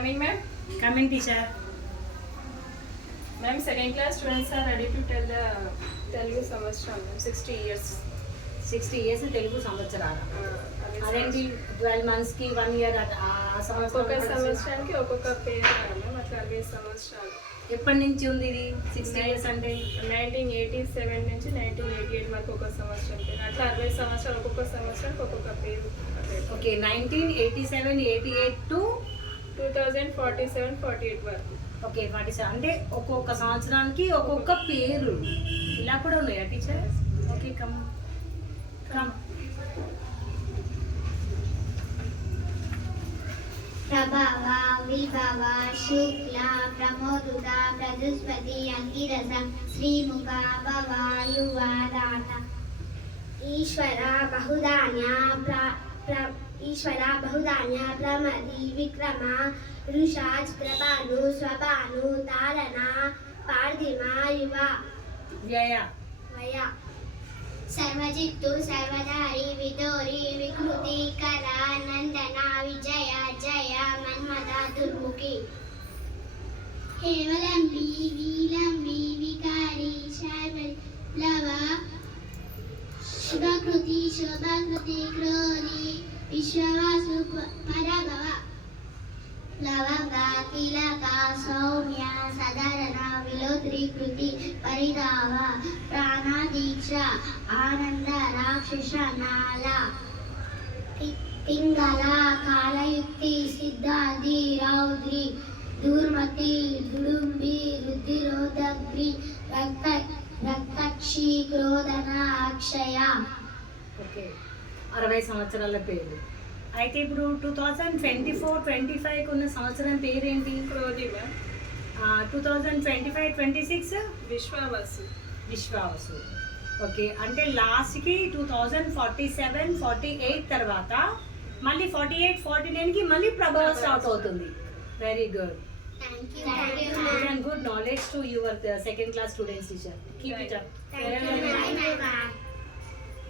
coming, ma'am? Coming, teacher. Ma'am, second class students are ready to tell the Telugu సంవత్సరం 60 years. 60 years Telugu సంవత్సరాలు. అదే అదేంటి 12 months కి 1 year ఒక్కొక్క సంవత్సరానికి ఒక్కొక్క పేరు మ్యామ్. అట్లా 60 సంవత్సరాలు. ఎప్పటి నుంచి ఉంది ఇది 60 years అంటే 1987 నుంచి 1988 వరకు ఒక సంవత్సరం పేరు. అట్లా 60 సంవత్సరాలు ఒక్కొక్క సంవత్సరానికి ఒక్కొక్క పేరు. ఓకే 1987 88 టు 2047 48 వరకు. ఓకే 47 అంటే ఒక్కొక్క సంవత్సరానికి ఒక్కొక్క పేరు ఇలా కూడా ఉన్నాయా టీచర్? Okay come come. ప్రభవ విభవ శుక్ల ప్రమోదుత ప్రజుస్పతి అంగిరస శ్రీముఖ భవాయువాదాత ఈశ్వర బహుధాన్య ఈశ్వర బహుధాన్య ప్రమది విక్రమ ఋషాజ్ ప్రభాను స్వభాను తారణ పార్థిమ యువ వ్యయ వయ సర్వజిత్తు సర్వధారి విదోరి వికృతి కర నందన విజయ జయ మన్మద దుర్ముఖి హేమలంబి వీలంబి వికారి శైవలవ శుభకృతి శోభకృతి క్రోధి విశ్వవాసు పరభవ లవంగ కీలక సౌమ్య సదరణ విలోత్రి కృతి పరిదావ ప్రాణాదీక్ష ఆనంద రాక్షస నాల పింగళ కాలయుక్తి సిద్ధాది రౌద్రి దూర్మతి దుడుంబి రుద్ధిరోదగ్రి రక్తక్షి క్రోధన అక్షయ. ఓకే 60 సంవత్సరాల పేరు. అయితే ఇప్పుడు 2024-25 ఉన్న సంవత్సరం పేరేంటి? క్రోధి మ్యామ్. 2025-26 విశ్వావసు. విశ్వావసు. ఓకే అంటే లాస్ట్కి 2047-48 తర్వాత మళ్ళీ 48-49కి మళ్ళీ ప్రభావ స్టార్ట్ అవుతుంది. Very good. Thank you. Good knowledge to your second class students, teacher. Keep it up. Thank you.